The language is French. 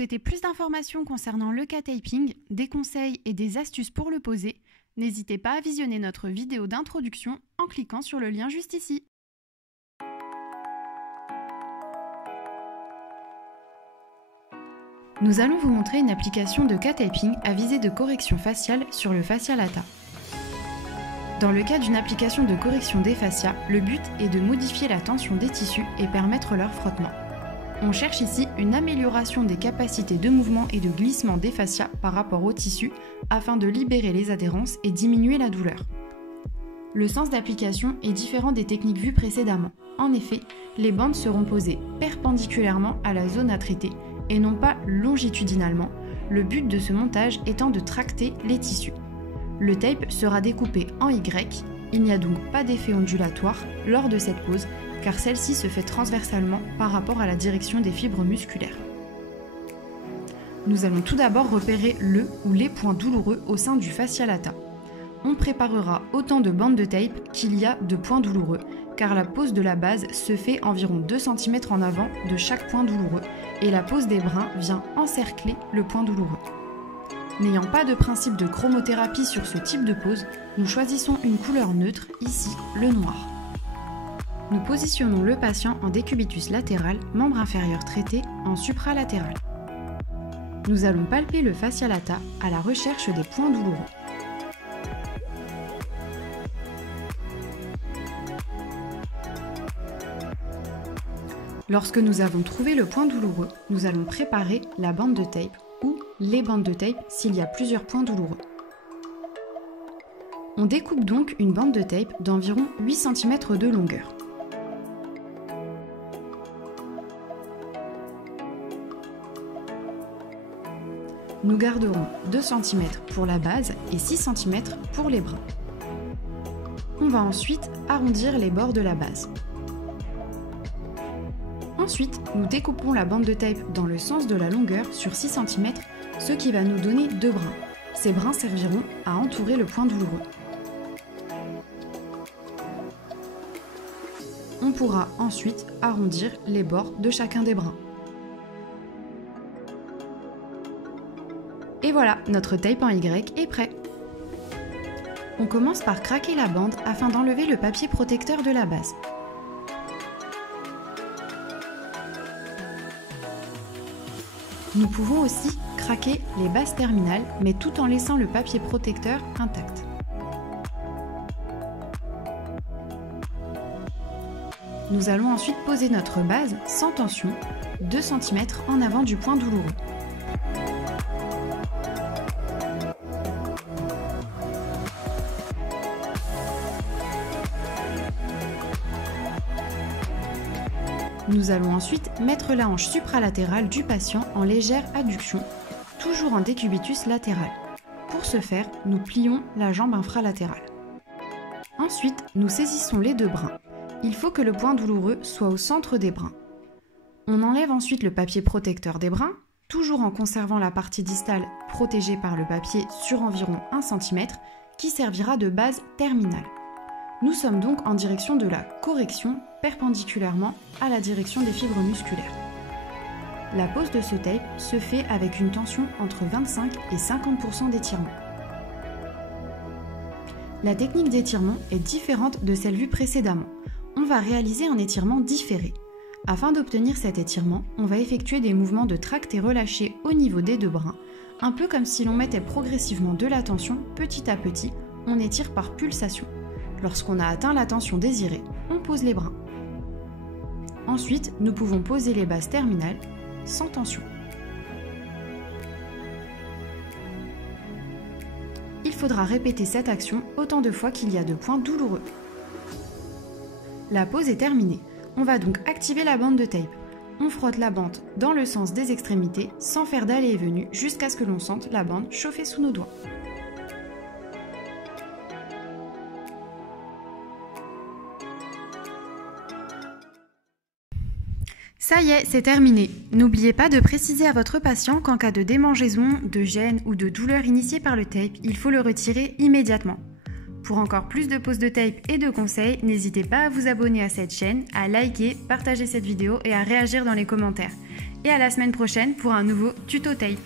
souhaitez plus d'informations concernant le K-Taping, des conseils et des astuces pour le poser, n'hésitez pas à visionner notre vidéo d'introduction en cliquant sur le lien juste ici. Nous allons vous montrer une application de K-Taping à visée de correction faciale sur le Fascia Lata. Dans le cas d'une application de correction des fascias, le but est de modifier la tension des tissus et permettre leur frottement. On cherche ici une amélioration des capacités de mouvement et de glissement des fascias par rapport aux tissus afin de libérer les adhérences et diminuer la douleur. Le sens d'application est différent des techniques vues précédemment. En effet, les bandes seront posées perpendiculairement à la zone à traiter et non pas longitudinalement, le but de ce montage étant de tracter les tissus. Le tape sera découpé en Y, il n'y a donc pas d'effet ondulatoire lors de cette pose car celle-ci se fait transversalement par rapport à la direction des fibres musculaires. Nous allons tout d'abord repérer le ou les points douloureux au sein du fascia lata. On préparera autant de bandes de tape qu'il y a de points douloureux car la pose de la base se fait environ 2 cm en avant de chaque point douloureux et la pose des brins vient encercler le point douloureux. N'ayant pas de principe de chromothérapie sur ce type de pose, nous choisissons une couleur neutre, ici le noir. Nous positionnons le patient en décubitus latéral, membre inférieur traité en supralatéral. Nous allons palper le fascia lata à la recherche des points douloureux. Lorsque nous avons trouvé le point douloureux, nous allons préparer la bande de tape ou les bandes de tape s'il y a plusieurs points douloureux. On découpe donc une bande de tape d'environ 8 cm de longueur. Nous garderons 2 cm pour la base et 6 cm pour les brins. On va ensuite arrondir les bords de la base. Ensuite, nous découpons la bande de tape dans le sens de la longueur sur 6 cm, ce qui va nous donner 2 brins. Ces brins serviront à entourer le point douloureux. On pourra ensuite arrondir les bords de chacun des brins. Et voilà, notre tape en Y est prêt. On commence par craquer la bande afin d'enlever le papier protecteur de la base. Nous pouvons aussi craquer les bases terminales, mais tout en laissant le papier protecteur intact. Nous allons ensuite poser notre base sans tension, 2 cm en avant du point douloureux. Nous allons ensuite mettre la hanche supralatérale du patient en légère adduction, toujours en décubitus latéral. Pour ce faire, nous plions la jambe infralatérale. Ensuite, nous saisissons les 2 brins. Il faut que le point douloureux soit au centre des brins. On enlève ensuite le papier protecteur des brins, toujours en conservant la partie distale protégée par le papier sur environ 1 cm, qui servira de base terminale. Nous sommes donc en direction de la correction perpendiculairement à la direction des fibres musculaires. La pose de ce tape se fait avec une tension entre 25 et 50% d'étirement. La technique d'étirement est différente de celle vue précédemment. On va réaliser un étirement différé. Afin d'obtenir cet étirement, on va effectuer des mouvements de tract et relâché au niveau des 2 brins, un peu comme si l'on mettait progressivement de la tension petit à petit, on étire par pulsation. Lorsqu'on a atteint la tension désirée, on pose les brins. Ensuite, nous pouvons poser les bases terminales sans tension. Il faudra répéter cette action autant de fois qu'il y a de points douloureux. La pose est terminée. On va donc activer la bande de tape. On frotte la bande dans le sens des extrémités sans faire d'aller et venue jusqu'à ce que l'on sente la bande chauffer sous nos doigts. Ça y est, c'est terminé. N'oubliez pas de préciser à votre patient qu'en cas de démangeaison, de gêne ou de douleur initiée par le tape, il faut le retirer immédiatement. Pour encore plus de poses de tape et de conseils, n'hésitez pas à vous abonner à cette chaîne, à liker, partager cette vidéo et à réagir dans les commentaires. Et à la semaine prochaine pour un nouveau tuto tape.